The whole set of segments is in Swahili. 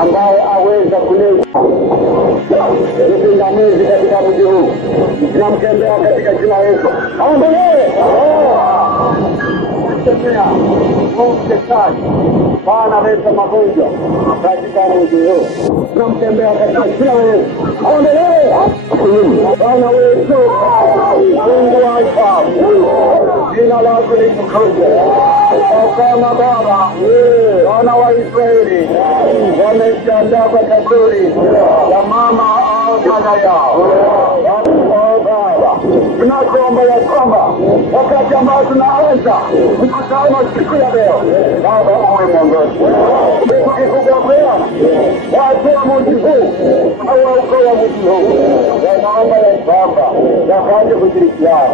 ambaye aweza kuleta upingamizi katika mji huu. Tunamkemea katika jina la Yesu. Aondolewe. Tunamkemea shetani. Bwana ameleta magonjwa katika mji huu. Tunamkemea katika jina la Yesu. Aondolewe. Bwana wetu, Mungu wa ajabu, jina lako litukuzwe. Kama Baba, wana wa Israeli wamejiandaa kwa kaburi ya mama au dada yao. Baba, tunakuomba ya kwamba wakati ambao tunaanza mkutano siku ya leo, Baba uwe mwongozi. Tukikubwa Bwana, watu wa mji huu au ukoo wa mji huu, wanaomba ya kwamba wafanye kushirikiana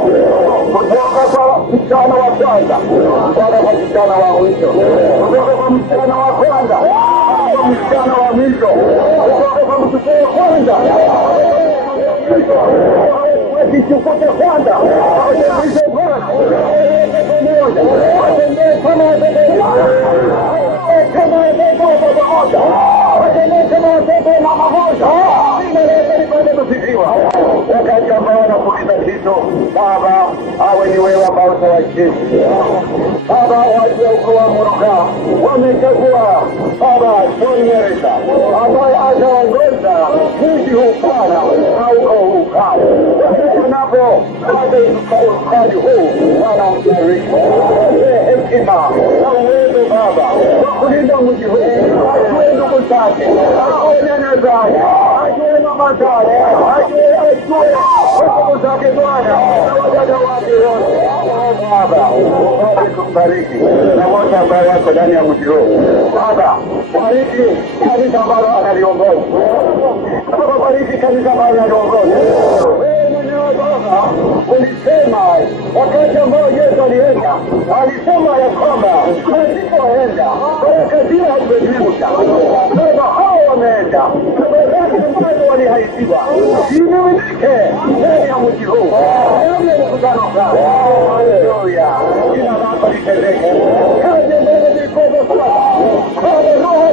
kutoka kwa mchana wa kwanza mpaka kwa mchana wa mwisho, kutoka kwa mchana wa kwanza kwa mchana wa mwisho, kutoka kwa mchana wa kwanza wakichukute kwanza wakichukute Bwana pamoja watembee kama watoto kama watoto pamoja watembee kama watoto na mamoja nipate kusifiwa. Wakati ambao wanakuuliza kitu, Baba awe ni wewe ambao utawashishi. Baba, watu wa ukoo wa Muruka wamechagua Baba John Nyereza ambaye ataongoza mji huu Bwana na ukoo huu Bwana. Tunapo baada ya ukali huu Bwana mbariki hekima na uwezo Baba wa kulinda mji huu. Ajue ndugu zake, ajue nene zake, ajue mama zake, ajue ndugu zake Bwana na wadada wake wote. Baba, upate kumbariki na wote ambao wako ndani ya mji huu. Baba, bariki kanisa ambalo analiongoza. Baba, bariki kanisa ambalo analiongoza. Wewe mwenyewe Baba ulisema wakati ambao Yesu alienda, alisema ya kwamba alipoenda baraka zile hazibadilika. Baba, hao wameenda na baraka ambazo walihaidiwa zimiminika ndani ya mji huu. Ndani ya mkutano huu. Haleluya. Jina lako litendeke. Kaje mbele zilikopo sasa. Roho